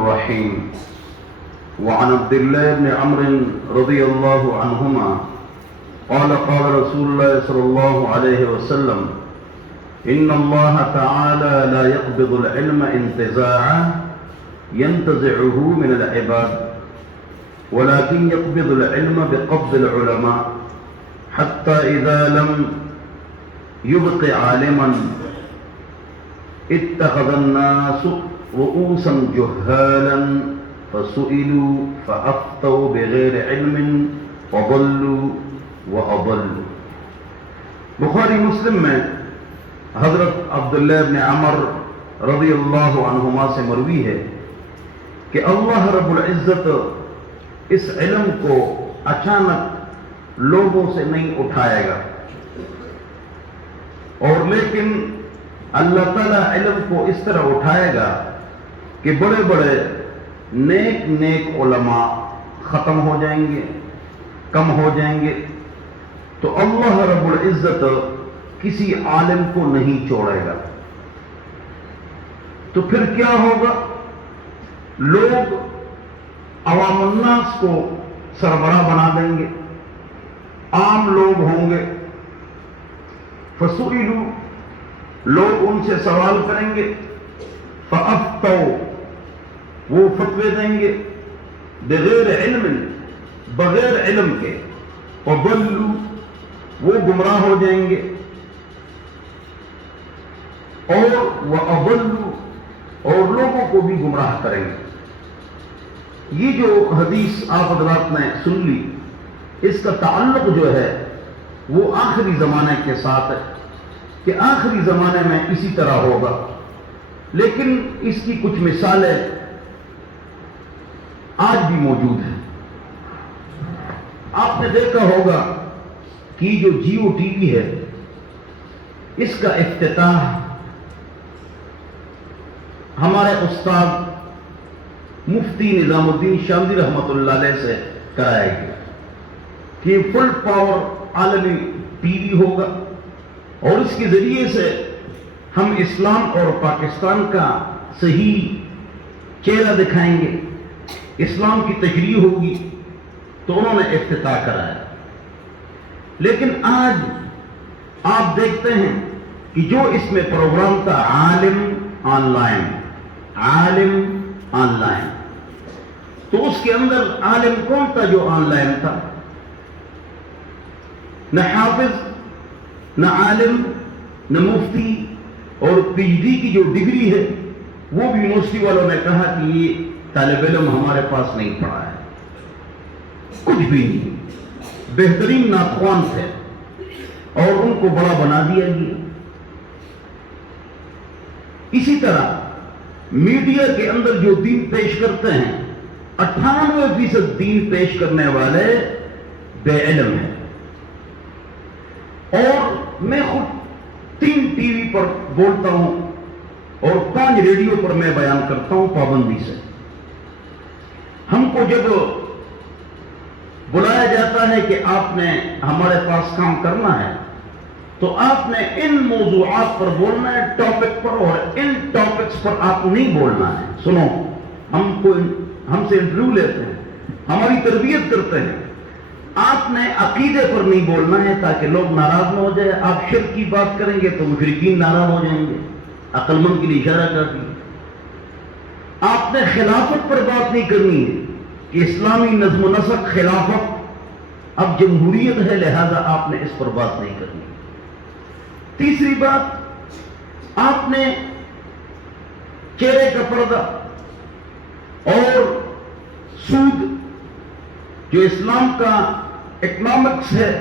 الرحيم. وعن عبد الله بن عمرو رضي الله عنهما قال قال رسول الله صلى الله عليه وسلم: إن الله تعالى لا يقبض العلم انتزاعا ينتزعه من العباد ولكن يقبض العلم بقبض العلماء حتى إذا لم يبق عالما اتخذ الناس رؤوسا جهالا فسئلوا فأفتوا بغير علم وضلوا وأضلوا. بخاری مسلم میں حضرت عبداللہ ابن عمر رضی اللہ عنہما سے مروی ہے کہ اللہ رب العزت اس علم کو اچانک لوگوں سے نہیں اٹھائے گا، اور لیکن اللہ تعالیٰ علم کو اس طرح اٹھائے گا کہ بڑے بڑے نیک علماء ختم ہو جائیں گے، کم ہو جائیں گے، تو اللہ رب العزت کسی عالم کو نہیں چھوڑے گا. تو پھر کیا ہوگا؟ لوگ عوام الناس کو سربراہ بنا دیں گے، عام لوگ ہوں گے. فسئلوا، لوگ ان سے سوال کریں گے. فافتوا، وہ فتوے دیں گے. بغیر علم، بغیر علم کے. وضلوا، وہ گمراہ ہو جائیں گے. اور وأضلوا، اور لوگوں کو بھی گمراہ کریں گے. یہ جو حدیث آپ حضرات نے سن لی، اس کا تعلق جو ہے وہ آخری زمانے کے ساتھ ہے کہ آخری زمانے میں اسی طرح ہوگا. لیکن اس کی کچھ مثالیں آج بھی موجود ہیں. آپ نے دیکھا ہوگا کہ جو جیو ٹی وی ہے، اس کا افتتاح ہمارے استاد مفتی نظام الدین شاملی رحمۃ اللہ علیہ سے کرایا گیا کہ فل پاور عالمی ٹی وی ہوگا، اور اس کے ذریعے سے ہم اسلام اور پاکستان کا صحیح چہرہ دکھائیں گے، اسلام کی تشریح ہوگی. تو انہوں نے افتتاح کرایا. لیکن آج آپ دیکھتے ہیں کہ جو اس میں پروگرام تھا، عالم on line, Alam on line, تو اس کے اندر عالم کون تھا جو آن لائن تھا؟ نہ حافظ، نہ عالم، نہ مفتی. اور پی ایچ ڈی کی جو ڈگری ہے وہ بھی یونیورسٹی والوں نے کہا کہ یہ طالب علم ہمارے پاس نہیں پڑھا ہے، کچھ بھی نہیں. بہترین ناخوان تھے اور ان کو بڑا بنا دیا گیا. اسی طرح میڈیا کے اندر جو دین پیش کرتے ہیں، 98% دین پیش کرنے والے بے علم ہیں. اور میں خود 3 ٹی وی پر بولتا ہوں اور 5 ریڈیو پر میں بیان کرتا ہوں پابندی سے. ہم کو جب بلایا جاتا ہے کہ آپ نے ہمارے پاس کام کرنا ہے تو آپ نے ان موضوعات پر بولنا ہے، ٹاپک پر، اور ان ٹاپکس پر آپ نہیں بولنا ہے. سنو، ہم سے انٹرویو لیتے ہیں، ہماری تربیت کرتے ہیں. آپ نے عقیدے پر نہیں بولنا ہے تاکہ لوگ ناراض نہ ہو جائے. آپ شرک کی بات کریں گے تو مشرکین ناراض ہو جائیں گے. عقل مند کے لیے اشارہ کر دیا. آپ نے خلافت پر بات نہیں کرنی ہے کہ اسلامی نظم و نسق خلافت اب جمہوریت ہے، لہذا آپ نے اس پر بات نہیں کرنی. تیسری بات، آپ نے چہرے کا پردہ اور سود جو اسلام کا اکنامکس ہے،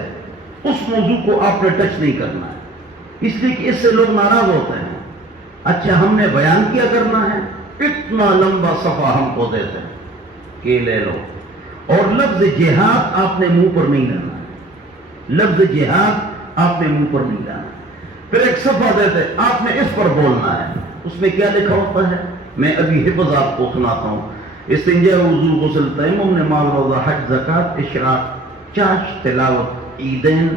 اس موضوع کو آپ نے ٹچ نہیں کرنا ہے، اس لیے کہ اس سے لوگ ناراض ہوتے ہیں. اچھا، ہم نے بیان کیا کرنا ہے، اتنا لمبا صفحہ ہم کو دیتے ہیں کہ لے لو. اور لفظ جہاد آپ نے منہ پر نہیں لانا ہے، لفظ جہاد آپ نے منہ پر نہیں لانا ہے. پھر ایک صفحہ دیتے، آپ نے اس پر بولنا ہے. اس میں کیا لکھا ہوتا ہے؟ میں ابھی حفظ آپ کو سناتا ہوں. استنجا، وضو، غسل، تیمم، نماز، روزہ، حج، زکات، اشراق، چاش، تلاوت، عیدین،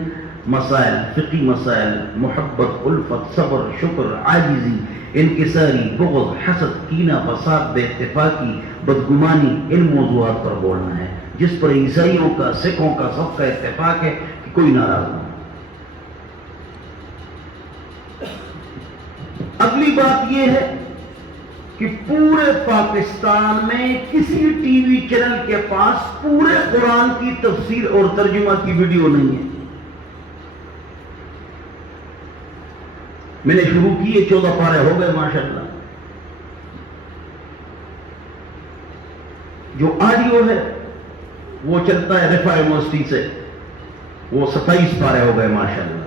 مسائل، فقی مسائل، محبت، الفت، صبر، شکر، عاجزی، انکساری، بغض، حسد، کینہ، فساد، بے اتفاقی، بدگمانی، ان موضوعات پر بولنا ہے جس پر عیسائیوں کا، سکھوں کا، سب کا اتفاق ہے کہ کوئی ناراض نہ ہو۔ اگلی بات یہ ہے کہ پورے پاکستان میں کسی ٹی وی چینل کے پاس پورے قرآن کی تفسیر اور ترجمہ کی ویڈیو نہیں ہے۔ میں نے شروع کیے 14 پارے ہو گئے ماشاءاللہ۔ جو آڈیو ہے وہ چلتا ہے رفا یونیورسٹی سے، وہ 27 پارے ہو گئے ماشاءاللہ،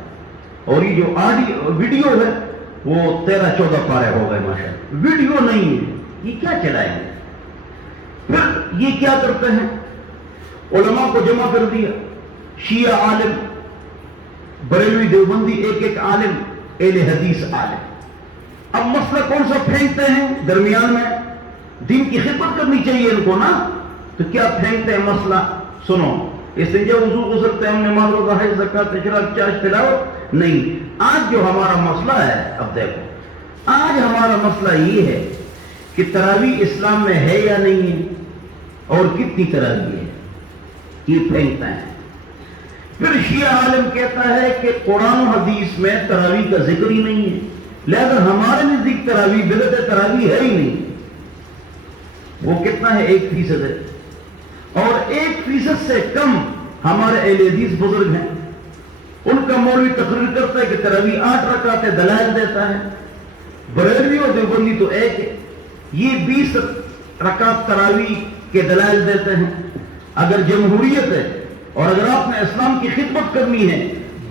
اور یہ جو ویڈیو ہے وہ 13-14 پارے ہو گئے ماشاءاللہ۔ ویڈیو نہیں ہے، یہ کیا چلائیں گے؟ پھر یہ کیا کرتے ہیں؟ علماء کو جمع کر دیا، شیعہ عالم، بریلوی دیوبندی ایک ایک عالم، اہل حدیث عالم۔ اب مسئلہ کون سا پھینکتے ہیں درمیان میں؟ دین کی خدمت کرنی چاہیے ان کو نا، تو کیا پھینکتے ہیں مسئلہ؟ سنو، استنجا، وضو، غسل، تیمم، نماز، روزہ، حج، زکوٰۃ، اشراق، چاشت، تلاوت نہیں۔ آج جو ہمارا مسئلہ ہے، اب دیکھو، آج ہمارا مسئلہ یہ ہے کہ تراویح اسلام میں ہے یا نہیں ہے، اور کتنی تراویح ہے، یہ پھینکتا ہے۔ پھر شیعہ عالم کہتا ہے کہ قرآن و حدیث میں تراویح کا ذکر ہی نہیں ہے، لہذا ہمارے نزدیک تراویح بدعت تراویح ہے ہی نہیں۔ وہ کتنا ہے؟ 1% ہے، اور 1% سے کم ہمارے اہل حدیث بزرگ ہیں، ان کا مولوی تقریر کرتا ہے کہ تراویح 8 رکعت ہے، دلائل دیتا ہے۔ بریلوی اور دیوبندی تو ایک ہے، یہ 20 رکعت تراویح کے دلائل دیتے ہیں۔ اگر جمہوریت ہے اور اگر آپ نے اسلام کی خدمت کرنی ہے،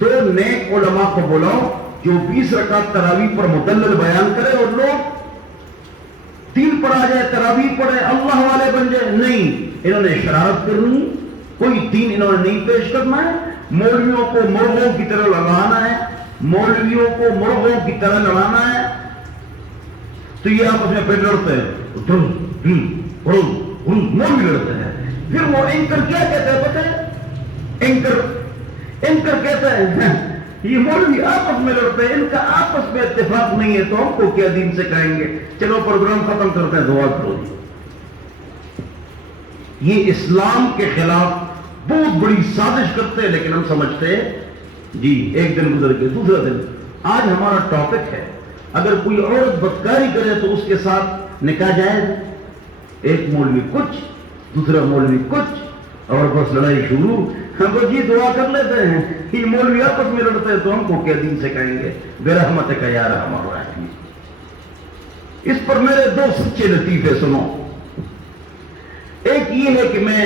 2 نیک علماء کو بلاؤ جو 20 رکعت تراویح پر مدلل بیان کرے، اور لوگ دین پر آ جائے، تراویح پڑھے، اللہ والے بن جائے۔ نہیں، انہوں نے شرارت کرنی، کوئی دین انہوں نے نہیں پیش کرنا ہے، مولویوں کو مرغوں کی طرح لڑانا ہے، مولویوں کو مرغوں کی طرح لڑانا ہے۔ تو یہ آپس میں پھر لڑتے ہیں، مولوی لڑتے ہیں۔ پھر وہ اینکر کیا کہتا ہے پتہ ہے؟ اینکر کہتا ہے یہ مولوی آپس میں لڑتے ہیں، ان کا آپس میں اتفاق نہیں ہے، تو ہم کو کیا دین سے کہیں گے؟ چلو پروگرام ختم کرتے ہیں، دعا کرو جی۔ یہ اسلام کے خلاف بہت بڑی سازش کرتے ہیں، لیکن ہم سمجھتے ہیں جی ایک دن گزر کے دوسرا دن۔ آج ہمارا ٹاپک ہے، اگر کوئی عورت بدکاری کرے تو اس کے ساتھ نکاح جائز؟ ایک مولوی کچھ، دوسرا مولوی کچھ، اور بس لڑائی شروع۔ ہم جی دعا کر لیتے ہیں، یہ مولوی آپس میں لڑتے ہیں تو ہم کو کیا دین سے کہیں گے؟ برحمتک یا ارحم الراحمین۔ اس پر میرے 2 سچے لطیفے سنو۔ ایک یہ ہے کہ میں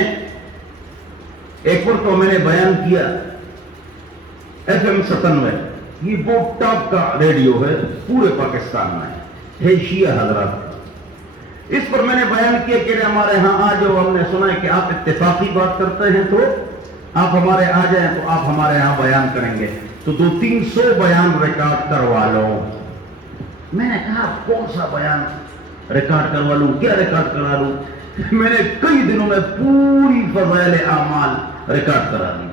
ایک بار تو میں نے بیان کیا FM 97، یہ بہت ٹاپ کا ریڈیو ہے پورے پاکستان میں، ہے شیعہ حضرات۔ اس پر میں نے بیان کیا کہ ہمارے ہاں آ جاؤ، ہم نے سنا ہے کہ آپ اتفاقی بات کرتے ہیں، تو آپ ہمارے آ جائیں تو آپ ہمارے ہاں بیان کریں گے، تو 200-300 بیان ریکارڈ کروا لو۔ میں نے کہا کون سا بیان ریکارڈ کروا لوں، کیا ریکارڈ کرا لوں؟ میں نے کئی دنوں میں پوری فضائل اعمال ریکارڈ کرا دی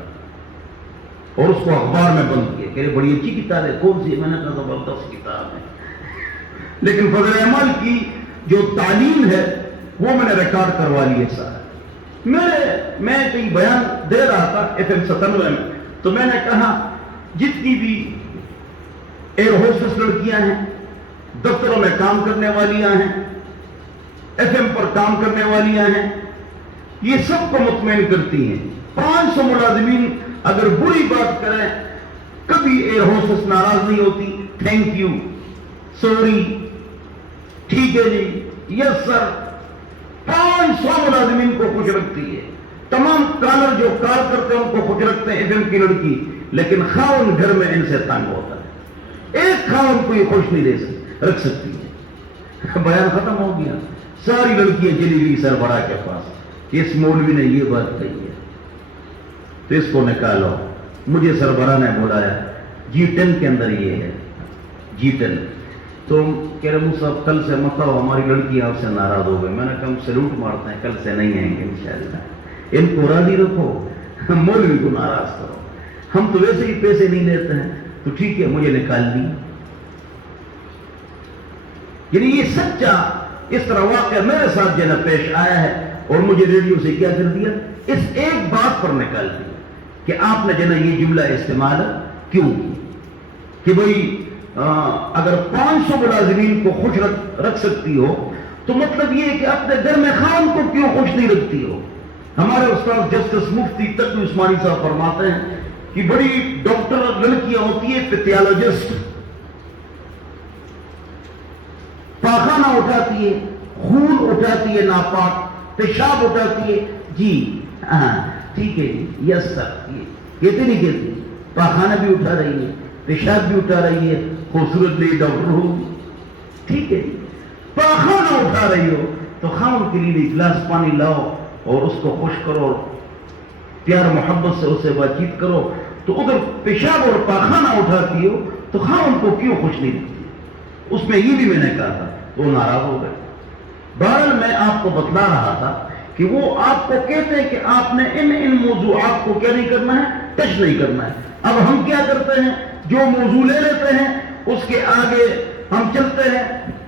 اور اس کو اخبار میں بند کیا کہ بڑی اچھی کتاب ہے۔ کون سی؟ میں نے کہا زبردست کتاب ہے، لیکن فضائل اعمال کی جو تعلیم ہے وہ میں نے ریکارڈ کروا لی ہے سارا۔ میں کئی بیان دے رہا تھا FM 97 میں، تو میں نے کہا جتنی بھی ایئر ہوسٹس لڑکیاں ہیں، دفتروں میں کام کرنے والیاں ہیں، FM پر کام کرنے والیاں ہیں، یہ سب کو مطمئن کرتی ہیں۔ 500 ملازمین اگر بری بات کریں، کبھی ایئر ہوسٹس ناراض نہیں ہوتی، تھینک یو، سوری، ٹھیک ہے جی، یس سر۔ 500 ملازمین کو خوش رکھتی ہے، تمام کالر جو کال کرتے ہیں ان کو خوش رکھتے ہیں FM کی لڑکی، لیکن خاون گھر میں ان سے تنگ ہوتا ہے، ایک خاون کو یہ خوش نہیں رکھ سکتی ہے۔ بیان ختم ہو گیا، ساری لڑکیاں چلی گئی سربراہ کے پاس، اس مولوی نے یہ بات کہی ہے تو اس کو نکالو۔ مجھے سربراہ نے بلایا، G10 کے اندر یہ ہے، G10، تو کہہ رہے مصعب کل سے مت آؤ، ہماری لڑکی آپ سے ناراض ہو گئی۔ میں نے کہا ہم سلوٹ مارتے ہیں، کل سے نہیں آئیں گے انشاءاللہ، ان کو راضی رکھو، مولوی کو ناراض کرو، ہم تو ویسے ہی پیسے نہیں لیتے ہیں، تو ٹھیک ہے مجھے نکال دی۔ یعنی یہ سچا اس طرح واقعہ میرے ساتھ جو پیش آیا ہے، اور مجھے ریڈیو سے کیا کر دیا، اس ایک بات پر نکال دیا کہ آپ نے یہ جملہ استعمال کیوں کی کہ بھئی اگر 500 ملازمین کو خوش رکھ سکتی ہو تو مطلب یہ ہے کہ اپنے گھر میں خان کو کیوں خوش نہیں رکھتی ہو۔ ہمارے استاد جسٹس مفتی تقی عثمانی صاحب فرماتے ہیں کہ بڑی ڈاکٹر لڑکیاں ہوتی ہیں پیتھیالوجسٹ، پاخانہ اٹھاتی ہے، خون اٹھاتی ہے، ناپاک پیشاب اٹھاتی ہے، جی ہاں ٹھیک ہے جی یس سر، کہتے نہیں کہتی، پاخانہ بھی اٹھا رہی ہے، پیشاب بھی اٹھا رہی ہے، خوبصورت نئی ڈاکٹر ہوگی، ٹھیک ہے جی، پاخانہ اٹھا رہی ہو تو خاون کے لیے ایک گلاس پانی لاؤ اور اس کو خوش کرو، پیار محبت سے اسے بات چیت کرو، تو ادھر پیشاب اور پاخانہ اٹھاتی ہو تو خاون کو کیوں خوش نہیں رکھتی؟ اس میں یہ بھی میں نے کہا تھا، وہ ناراض ہو گئے۔ بہرحال میں آپ کو بتلا رہا تھا کہ وہ آپ کو کہتے ہیں کہ آپ نے ان موضوعات کو کیا نہیں کرنا ہے، ٹچ نہیں کرنا ہے۔ اب ہم کیا کرتے ہیں، جو موضوع لے لیتے ہیں اس کے آگے ہم چلتے ہیں،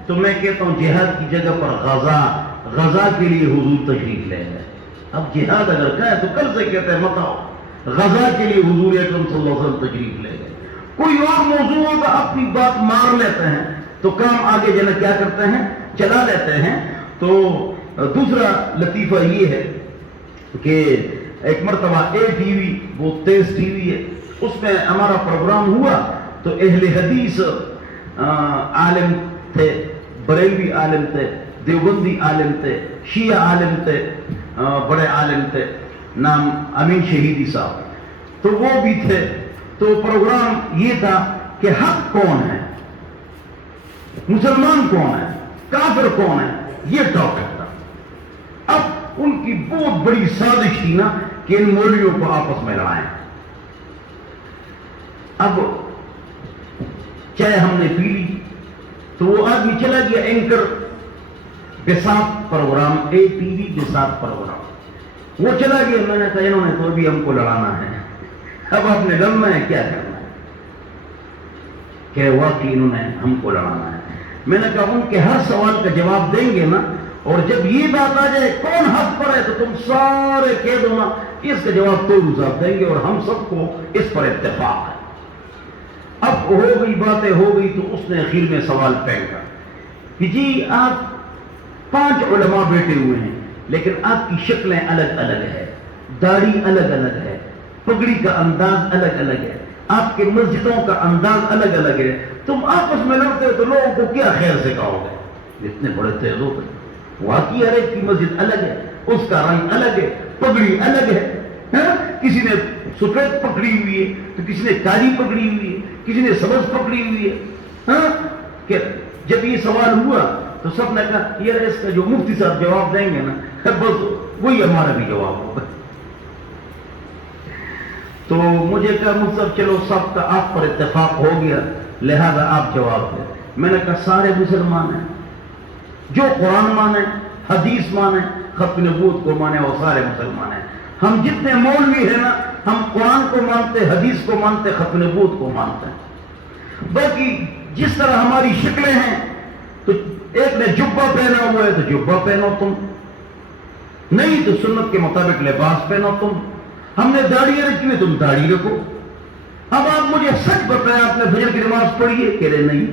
تو میں کہتا ہوں جہاد کی جگہ پر غزہ کے لیے حضور تشریف لے گئے۔ اب جہاد اگر کہے تو کل سے کہتے ہیں مت آؤ، غزہ کے لیے حضور اکرم صلی اللہ علیہ وسلم تشریف لے گئے۔ کوئی اور موضوع ہوگا اپنی بات مار لیتے ہیں تو کام آگے کیا کرتے ہیں، چلا لیتے ہیں۔ تو دوسرا لطیفہ یہ ہے کہ ایک مرتبہ اے ٹی وی، وہ تیز ٹی وی ہے، اس میں ہمارا پروگرام ہوا تو اہل حدیث عالم تھے، بریلوی عالم تھے، دیوبندی عالم تھے، شیعہ عالم تھے، بڑے عالم تھے، نام امین شہیدی صاحب، تو وہ بھی تھے۔ تو پروگرام یہ تھا کہ حق کون ہے، مسلمان کون ہے، کافر کون ہے، یہ ٹاپک تھا۔ اب ان کی بہت بڑی سازش تھی نا کہ ان مولویوں کو آپس میں لڑائیں۔ اب چائے ہم نے پی لی تو وہ آدمی چلا گیا اینکر بساط پروگرام، اے ٹی وی بساط پروگرام، وہ چلا گیا۔ میں نے کہا انہوں نے تو بھی ہم کو لڑانا ہے، اب آپ نے لڑنا ہے، کیا کرنا ہے، کہ واقعی انہوں نے ہم کو لڑانا ہے۔ میں نے کہا ان کے ہر سوال کا جواب دیں گے نا، اور جب یہ بات آ جائے کون حق پر ہے تو تم سارے کہہ دو نا اس کا جواب تو صاحب دیں گے، اور ہم سب کو اس پر اتفاق ہے۔ اب ہو گئی باتیں ہو گئی تو اس نے اخیر میں سوال پھینکا کہ جی آپ 5 علماء بیٹھے ہوئے ہیں لیکن آپ کی شکلیں الگ الگ ہے، داڑھی الگ الگ ہے، پگڑی کا انداز الگ الگ ہے، آپ کے مسجدوں کا انداز الگ الگ ہے، تم آپس میں لڑتے ہو تو لوگوں کو کیا خیر سے کہو گے؟ اتنے بڑے تیز ہو گئے، واقعی ہر ایک کی مسجد الگ ہے، اس کا رنگ الگ ہے، پگڑی الگ ہے، کسی نے سفید پکڑی ہوئی ہے تو کسی نے کالی پکڑی ہوئی ہے، کسی نے سبز پکڑی ہوئی ہے۔ کہ جب یہ سوال ہوا تو سب نے کہا یار اس کا جو مفتی صاحب جواب دیں گے نا بس وہی ہمارا بھی جواب ہوگا۔ تو مجھے کہا مفتی صاحب چلو سب کا آپ پر اتفاق ہو گیا لہذا آپ جواب دیں۔ میں نے کہا سارے مسلمان ہیں، جو قرآن مانے، حدیث مانے، ختم نبوت کو مانے، وہ سارے مسلمان ہیں۔ ہم جتنے مولوی ہیں نا ہم قرآن کو مانتے، حدیث کو مانتے، ختم نبوت کو مانتے ہیں۔ باقی جس طرح ہماری شکلیں ہیں تو ایک نے جبہ پہنا ہوا ہے تو جبہ پہنو تم، نہیں تو سنت کے مطابق لباس پہنو تم، ہم نے داڑھی رکھی ہوئی تم داڑھی رکھو۔ اب آپ مجھے سچ بتائیں آپ نے فجر کی نماز پڑھی ہے؟ کہہ رہے نہیں۔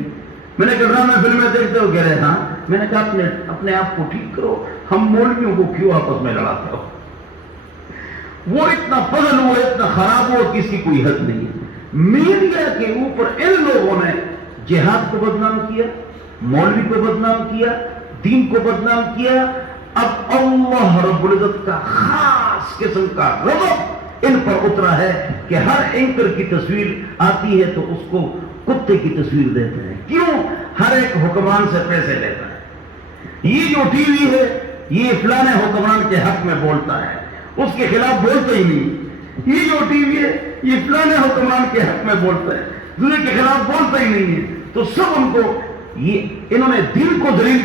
میں نے کہا ڈرامہ فلمیں دیکھتے ہو؟ کہہ رہے ہاں۔ میں نے کہا اپنے آپ کو ٹھیک کرو، ہم مولویوں کو کیوں آپس میں لڑاتے ہو؟ وہ اتنا فضل ہوا، اتنا خراب ہوا، کسی کوئی حد نہیں ہے۔ میڈیا کے اوپر ان لوگوں نے جہاد کو بدنام کیا، مولوی کو بدنام کیا، دین کو بدنام کیا۔ اب اللہ رب العزت کا خاص قسم کا غضب ان پر اترا ہے کہ ہر اینکر کی تصویر آتی ہے تو اس کو کتے کی تصویر دیتے ہیں۔ کیوں؟ ہر ایک حکمران سے پیسے لیتا ہے۔ یہ جو ٹی وی ہے یہ فلانے حکمران کے حق میں بولتا ہے، اس کے خلاف بولتا ہی نہیں۔ یہ جو ٹی وی ہے یہ فلانے حکمران کے حق میں بولتا ہے، دوسرے کے خلاف بولتا ہی نہیں ہے۔ تو سب ان کو انہوں نے دل کو دلیل